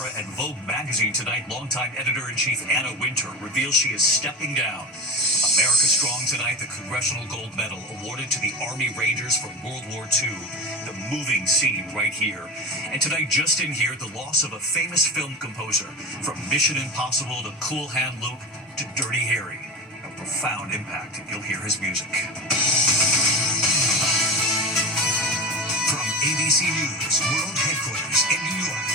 Era and Vogue magazine tonight, longtime editor-in-chief Anna Wintour reveals she is stepping down. America Strong tonight, the Congressional Gold Medal awarded to the Army Rangers from World War II. The moving scene right here. And tonight, just in here, the loss of a famous film composer. From Mission Impossible to Cool Hand Luke to Dirty Harry. A profound impact if you'll hear his music. From ABC News World Headquarters in New York,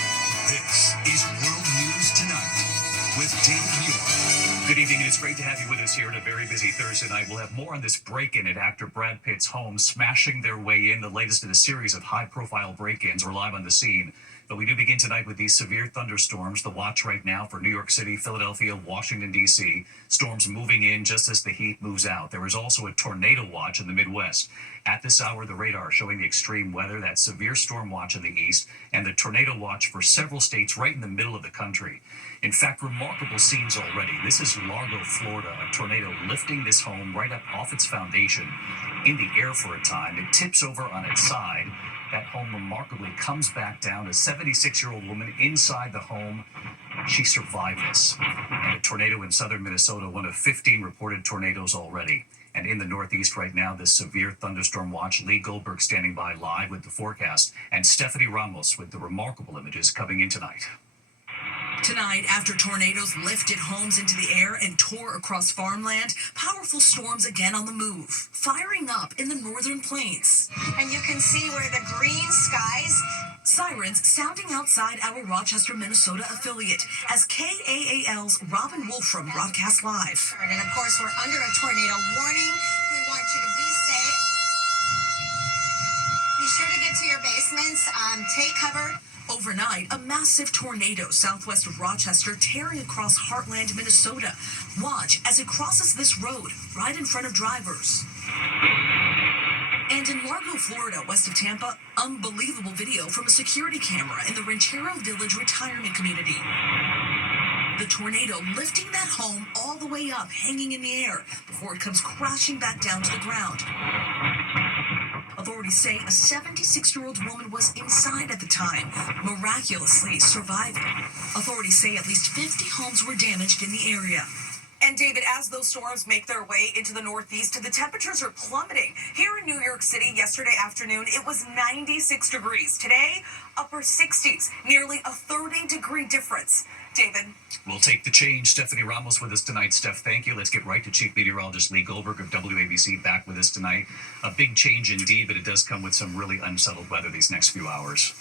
this is World News Tonight with David Muir. Good evening, and it's great to have you with us here on a very busy Thursday night. We'll have more on this break-in at actor Brad Pitt's home, smashing their way in, the latest in a series of high-profile break-ins. We're live on the scene. But we do begin tonight with these severe thunderstorms. The watch right now for New York City, Philadelphia, Washington, D.C. Storms moving in just as the heat moves out. There is also a tornado watch in the Midwest. At this hour, the radar showing the extreme weather, that severe storm watch in the east, and the tornado watch for several states right in the middle of the country. In fact, remarkable scenes already. This is Largo, Florida, a tornado lifting this home right up off its foundation in the air for a time. It tips over on its side. That home remarkably comes back down. A 76-year-old woman inside the home. She survived this. And a tornado in southern Minnesota, one of 15 reported tornadoes already. And in the Northeast right now, this severe thunderstorm watch. Lee Goldberg standing by live with the forecast. And Stephanie Ramos with the remarkable images coming in tonight. Tonight, after tornadoes lifted homes into the air and tore across farmland, powerful storms again on the move, firing up in the northern plains. And you can see where the green skies. Sirens sounding outside our Rochester, Minnesota affiliate as KAAL's Robin Wolfram broadcasts live. And of course, we're under a tornado warning. We want you to be safe. Be sure to get to your basements. Take cover. Overnight, a massive tornado southwest of Rochester tearing across Heartland, Minnesota. Watch as it crosses this road right in front of drivers. And in Largo, Florida, west of Tampa, unbelievable video from a security camera in the Ranchero Village retirement community. The tornado lifting that home all the way up, hanging in the air, before it comes crashing back down to the ground. Authorities say a 76-year-old woman was inside at the time, miraculously surviving. Authorities say at least 50 homes were damaged in the area. And David, as those storms make their way into the Northeast, the temperatures are plummeting. Here in New York City yesterday afternoon, it was 96 degrees. Today, upper 60s, nearly a 30-degree difference. David? We'll take the change. Stephanie Ramos with us tonight. Steph, thank you. Let's get right to Chief Meteorologist Lee Goldberg of WABC back with us tonight. A big change indeed, but it does come with some really unsettled weather these next few hours.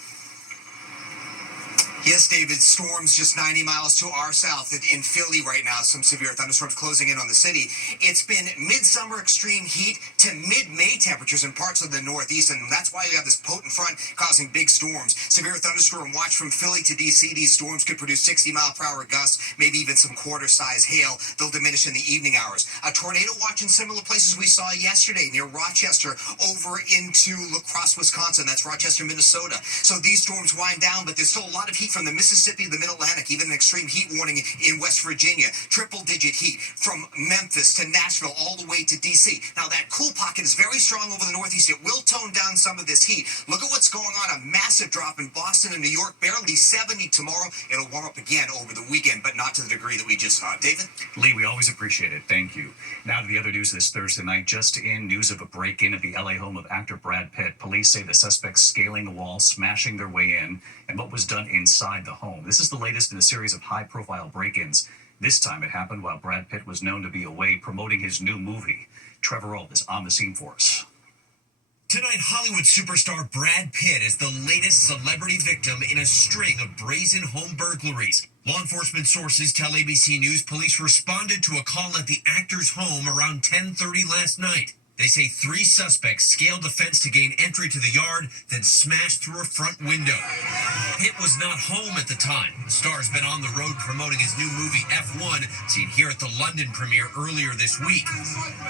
Yes, David, storms just 90 miles to our south in Philly right now. Some severe thunderstorms closing in on the city. It's been midsummer extreme heat to mid-May temperatures in parts of the Northeast, and that's why you have this potent front causing big storms. Severe thunderstorm watch from Philly to D.C. These storms could produce 60-mile-per-hour gusts, maybe even some quarter-size hail. They'll diminish in the evening hours. A tornado watch in similar places we saw yesterday near Rochester over into La Crosse, Wisconsin. That's Rochester, Minnesota. So these storms wind down, but there's still a lot of heat from the Mississippi to the Mid-Atlantic, even an extreme heat warning in West Virginia. Triple-digit heat from Memphis to Nashville all the way to D.C. Now, that cool pocket is very strong over the Northeast. It will tone down some of this heat. Look at what's going on. A massive drop in Boston and New York, barely 70 tomorrow. It'll warm up again over the weekend, but not to the degree that we just saw. David? Lee, we always appreciate it. Thank you. Now to the other news this Thursday night. Just in, news of a break-in at the L.A. home of actor Brad Pitt. Police say the suspects scaling the wall, smashing their way in, and what was done inside the home. This is the latest in a series of high-profile break-ins. This time it happened while Brad Pitt was known to be away promoting his new movie. Trevor Ault is on the scene for us. Tonight, Hollywood superstar Brad Pitt is the latest celebrity victim in a string of brazen home burglaries. Law enforcement sources tell ABC News police responded to a call at the actor's home around 10:30 last night. They say 3 suspects scaled a fence to gain entry to the yard, then smashed through a front window. Pitt was not home at the time. The star's been on the road promoting his new movie F1, seen here at the London premiere earlier this week.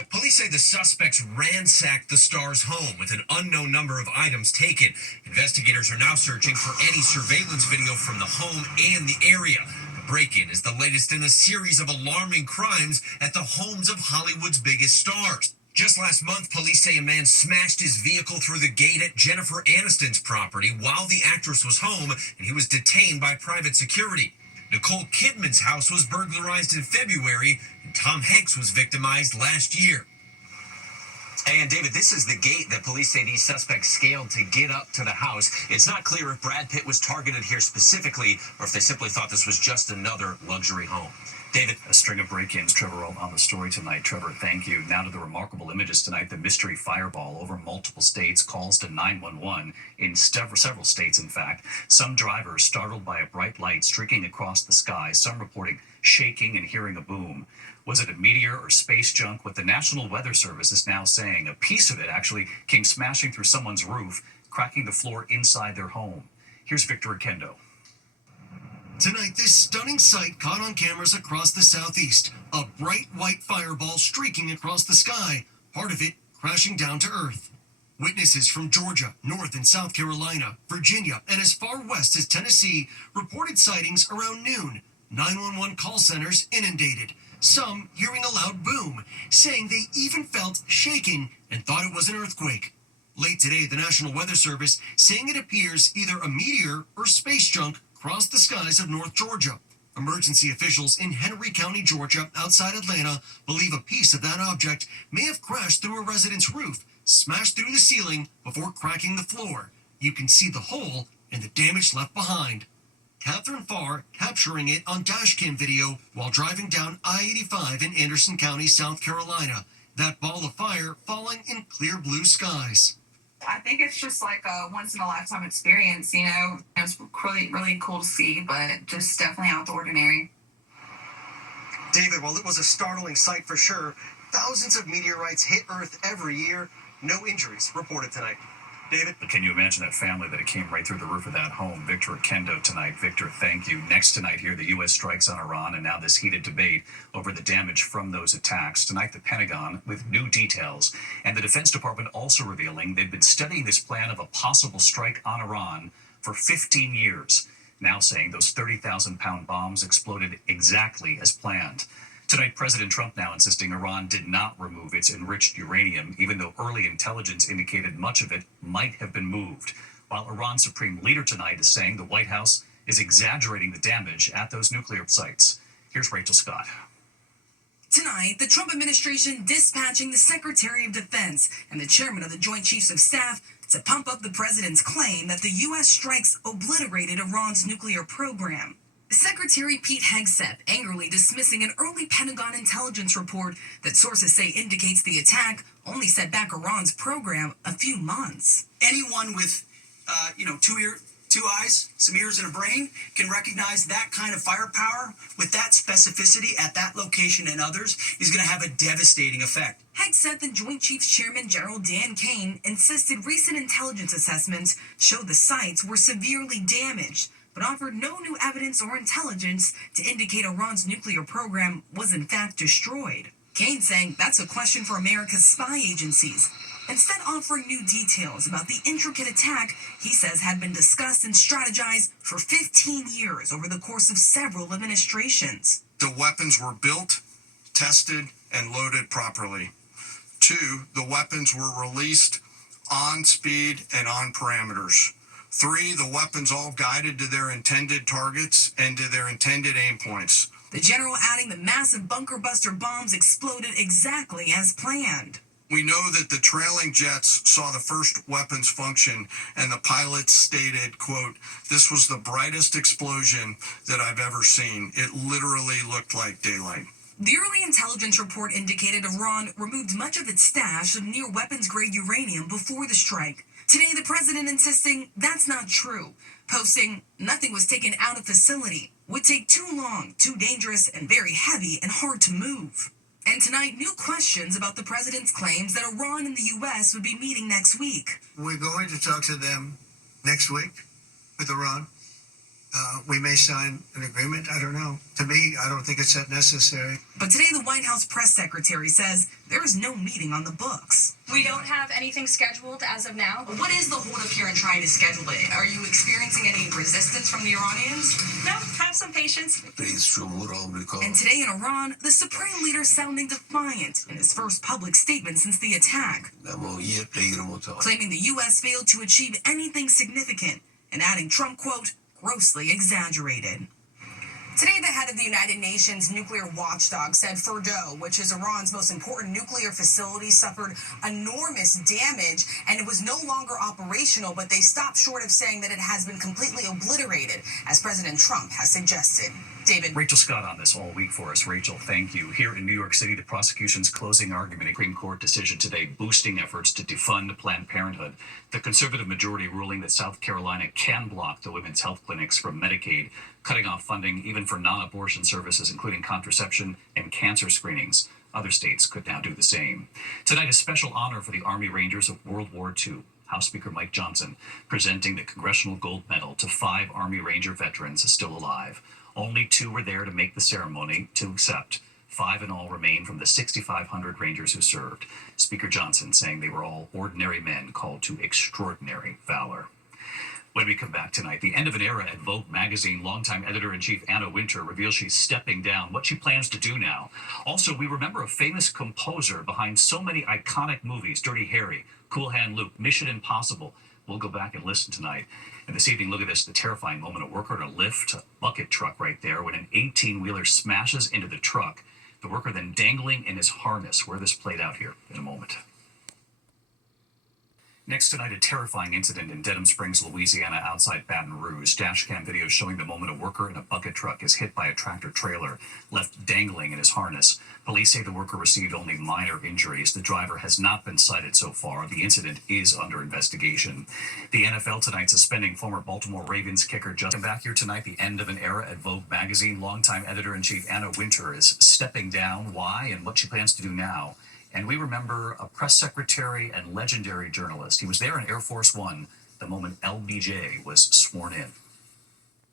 Police say the suspects ransacked the star's home with an unknown number of items taken. Investigators are now searching for any surveillance video from the home and the area. The break-in is the latest in a series of alarming crimes at the homes of Hollywood's biggest stars. Just last month, police say a man smashed his vehicle through the gate at Jennifer Aniston's property while the actress was home, and he was detained by private security. Nicole Kidman's house was burglarized in February, and Tom Hanks was victimized last year. And David, this is the gate that police say these suspects scaled to get up to the house. It's not clear if Brad Pitt was targeted here specifically or if they simply thought this was just another luxury home. David. A string of break-ins, Trevor, on the story tonight. Trevor, thank you. Now to the remarkable images tonight. The mystery fireball over multiple states, calls to 911 in several states, in fact. Some drivers startled by a bright light streaking across the sky, some reporting shaking and hearing a boom. Was it a meteor or space junk? What the National Weather Service is now saying, a piece of it actually came smashing through someone's roof, cracking the floor inside their home. Here's Victor Akendo. Tonight, this stunning sight caught on cameras across the southeast. A bright white fireball streaking across the sky, part of it crashing down to earth. Witnesses from Georgia, North and South Carolina, Virginia, and as far west as Tennessee reported sightings around noon. 911 call centers inundated. Some hearing a loud boom, saying they even felt shaking and thought it was an earthquake. Late today, the National Weather Service saying it appears either a meteor or space junk crossed the skies of North Georgia. Emergency officials in Henry County, Georgia, outside Atlanta, believe a piece of that object may have crashed through a resident's roof, smashed through the ceiling before cracking the floor. You can see the hole and the damage left behind. Catherine Farr capturing it on dashcam video while driving down I-85 in Anderson County, South Carolina. That ball of fire falling in clear blue skies. I think it's just like a once-in-a-lifetime experience, you know. It's really, really cool to see, but just definitely out of the ordinary. David, while it was a startling sight for sure, thousands of meteorites hit Earth every year. No injuries reported tonight. David? But can you imagine that family that it came right through the roof of that home? Victor Akendo tonight. Victor, thank you. Next tonight here, the U.S. strikes on Iran, and now this heated debate over the damage from those attacks. Tonight, the Pentagon with new details, and the Defense Department also revealing they've been studying this plan of a possible strike on Iran for 15 years, now saying those 30,000-pound bombs exploded exactly as planned. Tonight, President Trump now insisting Iran did not remove its enriched uranium, even though early intelligence indicated much of it might have been moved. While Iran's supreme leader tonight is saying the White House is exaggerating the damage at those nuclear sites. Here's Rachel Scott. Tonight, the Trump administration dispatching the Secretary of Defense and the chairman of the Joint Chiefs of Staff to pump up the president's claim that the U.S. strikes obliterated Iran's nuclear program. Secretary Pete Hegseth angrily dismissing an early Pentagon intelligence report that sources say indicates the attack only set back Iran's program a few months. Anyone with, two eyes, some ears, and a brain can recognize that kind of firepower with that specificity at that location and others is going to have a devastating effect. Hegseth and Joint Chiefs Chairman General Dan Kane insisted recent intelligence assessments showed the sites were severely damaged, but offered no new evidence or intelligence to indicate Iran's nuclear program was in fact destroyed. Kane saying that's a question for America's spy agencies, instead offering new details about the intricate attack he says had been discussed and strategized for 15 years over the course of several administrations. The weapons were built, tested, and loaded properly. 2, the weapons were released on speed and on parameters. 3, the weapons all guided to their intended targets and to their intended aim points. The general adding the massive bunker buster bombs exploded exactly as planned. We know that the trailing jets saw the first weapons function, and the pilots stated, quote, "This was the brightest explosion that I've ever seen. It literally looked like daylight." The early intelligence report indicated Iran removed much of its stash of near weapons-grade uranium before the strike. Today, the president insisting that's not true, posting nothing was taken out of facility, would take too long, too dangerous, and very heavy and hard to move. And tonight, new questions about the president's claims that Iran and the U.S. would be meeting next week. We're going to talk to them next week with Iran. We may sign an agreement. I don't know. To me, I don't think it's that necessary. But today, the White House press secretary says there is no meeting on the books. We don't have anything scheduled as of now. What is the holdup here in trying to schedule it? Are you experiencing any resistance from the Iranians? No, absolutely. some patience. And today in Iran, the supreme leader sounding defiant in his first public statement since the attack, claiming the U.S. failed to achieve anything significant and adding Trump, quote, grossly exaggerated. Today, the head of the United Nations nuclear watchdog said Fordow, which is Iran's most important nuclear facility, suffered enormous damage and it was no longer operational, but they stopped short of saying that it has been completely obliterated, as President Trump has suggested. David. Rachel Scott on this all week for us. Rachel, thank you. Here in New York City, the prosecution's closing argument, a Supreme Court decision today boosting efforts to defund Planned Parenthood. The conservative majority ruling that South Carolina can block the women's health clinics from Medicaid, cutting off funding even for non-abortion services, including contraception and cancer screenings. Other states could now do the same. Tonight, a special honor for the Army Rangers of World War II. House Speaker Mike Johnson presenting the Congressional Gold Medal to 5 Army Ranger veterans still alive. Only 2 were there to make the ceremony to accept. 5 in all remain from the 6,500 Rangers who served. Speaker Johnson saying they were all ordinary men called to extraordinary valor. When we come back tonight, the end of an era at Vogue magazine. Longtime editor-in-chief Anna Wintour reveals she's stepping down, what she plans to do now. Also, we remember a famous composer behind so many iconic movies, Dirty Harry, Cool Hand Luke, Mission Impossible. We'll go back and listen tonight. And this evening, look at this, the terrifying moment. A worker in a lift, a bucket truck right there, when an 18-wheeler smashes into the truck. The worker then dangling in his harness. Where this played out here in a moment. Next tonight, a terrifying incident in Dedham Springs, Louisiana, outside Baton Rouge. Dashcam video showing the moment a worker in a bucket truck is hit by a tractor trailer, left dangling in his harness. Police say the worker received only minor injuries. The driver has not been cited so far. The incident is under investigation. The NFL tonight suspending former Baltimore Ravens kicker Justin. Back here tonight, the end of an era at Vogue magazine. Longtime editor-in-chief Anna Wintour is stepping down. Why and what she plans to do now. And we remember a press secretary and legendary journalist. He was there in Air Force One the moment LBJ was sworn in.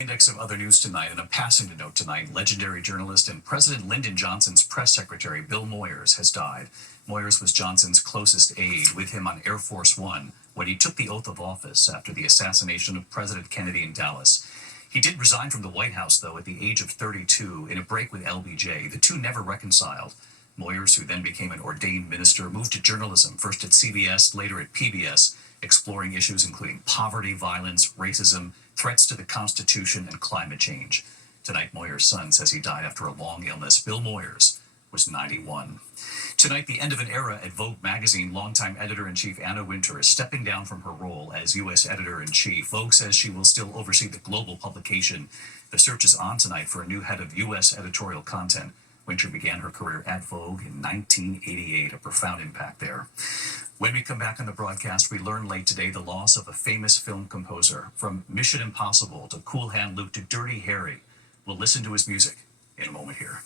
Index of other news tonight, and a passing to note tonight, legendary journalist and President Lyndon Johnson's press secretary, Bill Moyers, has died. Moyers was Johnson's closest aide, with him on Air Force One when he took the oath of office after the assassination of President Kennedy in Dallas. He did resign from the White House, though, at the age of 32 in a break with LBJ. The two never reconciled. Moyers, who then became an ordained minister, moved to journalism, first at CBS, later at PBS, exploring issues including poverty, violence, racism, threats to the Constitution, and climate change. Tonight, Moyers' son says he died after a long illness. Bill Moyers was 91. Tonight, the end of an era at Vogue magazine. Longtime editor-in-chief Anna Wintour is stepping down from her role as U.S. editor-in-chief. Vogue says she will still oversee the global publication. The search is on tonight for a new head of U.S. editorial content. Wintour began her career at Vogue in 1988, a profound impact there. When we come back on the broadcast, we learn late today the loss of a famous film composer. From Mission Impossible to Cool Hand Luke to Dirty Harry. We'll listen to his music in a moment here.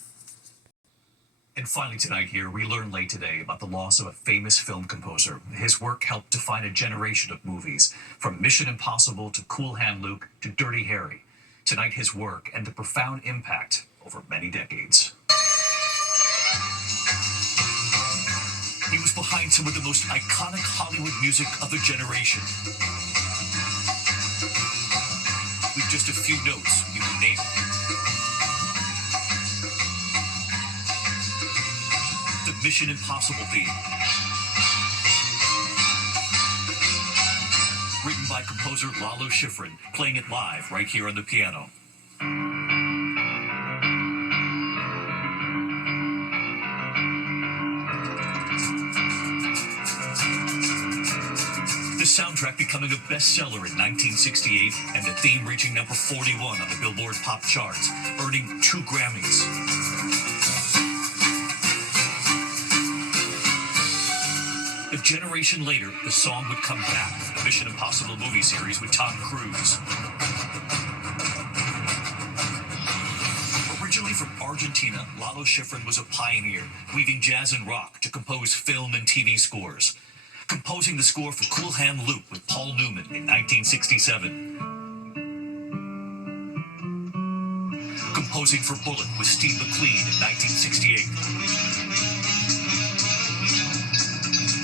And finally tonight here, we learn late today about the loss of a famous film composer. His work helped define a generation of movies. From Mission Impossible to Cool Hand Luke to Dirty Harry. Tonight, his work and the profound impact over many decades. He was behind some of the most iconic Hollywood music of a generation. With just a few notes, you can name it. The Mission Impossible theme. Written by composer Lalo Schifrin, playing it live right here on the piano. Soundtrack becoming a bestseller in 1968 and the theme reaching number 41 on the Billboard Pop charts, earning 2 Grammys. A generation later, the song would come back, the Mission Impossible movie series with Tom Cruise. Originally from Argentina, Lalo Schifrin was a pioneer, weaving jazz and rock to compose film and TV scores. Composing the score for Cool Hand Luke with Paul Newman in 1967. Composing for Bullet with Steve McQueen in 1968.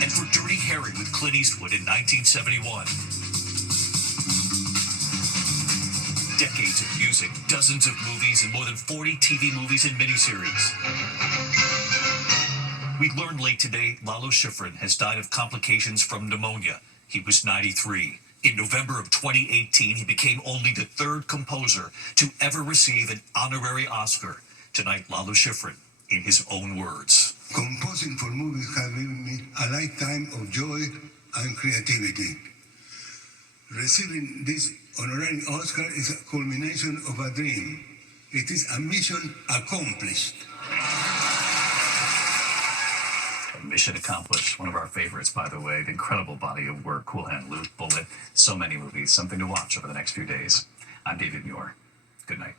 And for Dirty Harry with Clint Eastwood in 1971. Decades of music, dozens of movies and more than 40 TV movies and miniseries. We learned late today Lalo Schifrin has died of complications from pneumonia. He was 93. In November of 2018, he became only the third composer to ever receive an honorary Oscar. Tonight, Lalo Schifrin, in his own words. Composing for movies has given me a lifetime of joy and creativity. Receiving this honorary Oscar is a culmination of a dream. It is a mission accomplished. Mission accomplished. One of our favorites, by the way. The incredible body of work. Cool Hand Luke, Bullet. So many movies. Something to watch over the next few days. I'm David Muir. Good night.